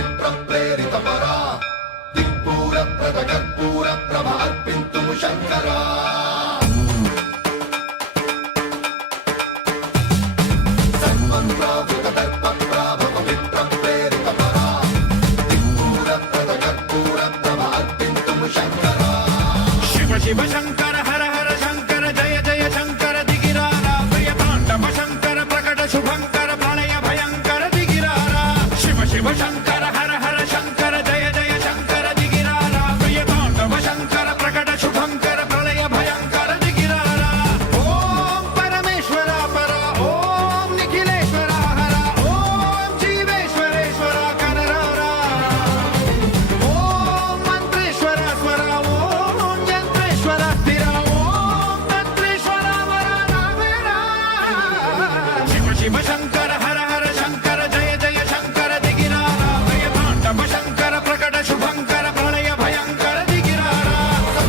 పవిత్ర ప్రేరిత పరా దిక్పూర ప్రద కర్పూర ప్రభ అర్పింతుము శంకరా సర్వప్రావృత దర్ప ప్రాభ పవిత్ర ప్రేరిత పరా దిక్పూర ప్రద కర్పూర ప్రభ అర్పింతుము శంకరా శివ శివ శంకర హర హర శంకర జయ జయ శంకర దిగిరారా ప్రియ తాండవ శంకర ప్రకట శుభంకర ప్రళయ భయంకర దిగిరారా శివ శివ శంకర హర హర